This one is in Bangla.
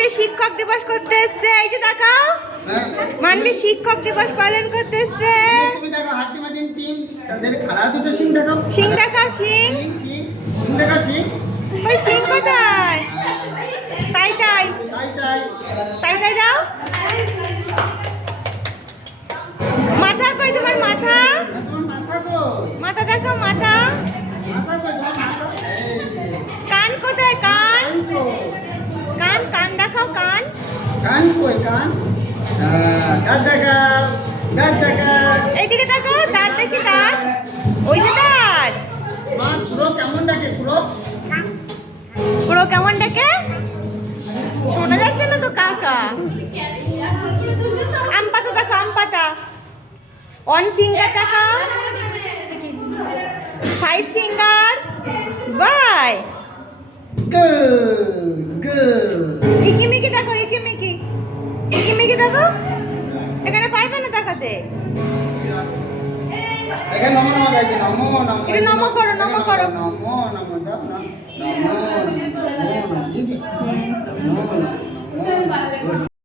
মানবী শিক্ষক দিবস করতে এসছে, এই যে দেখাও মানবী শিক্ষক দিবস পালন করতে এসছে। তুমি দেখো হাট্টিমাটিম টিম তাদের খাড়া দুটো সিং দেখাও। সিং দেখা সিং সিং দেখা সিং। ওই সিং কোথায়? তাই তাই তাই তাই তাই তাই যাও। মাথা কই তোমার মাথা? তোমার মাথা কই? মাথা দেখো মাথা। মাথা কই তোমার মাথা? কান কোথায়? কান কই? কান কান দেখাও কান। কান কই কান? দাঁত দেখাও দাঁত দেখাও। এইদিকে দেখো দাঁত দেখি দাঁত। ওই যে দাঁত। মা পুরো কেমন ডাকে পুরো? পুরো কেমন ডাকে? শোনা যাচ্ছে না তো কাকা। আম পাতা দেখো আম পাতা। ওয়ান ফিঙ্গার দেখাও। 5 fingers. বাই। Good good. ইকিমিকি দেখো ইকিমিকি। ইকিমিকি দেখো। এখানে পারবে না দেখাতে। এখানে নমো নমো গাইতে নমো নমো। এটা নমো করো নমো করো। নমো নমো দাও না। নমো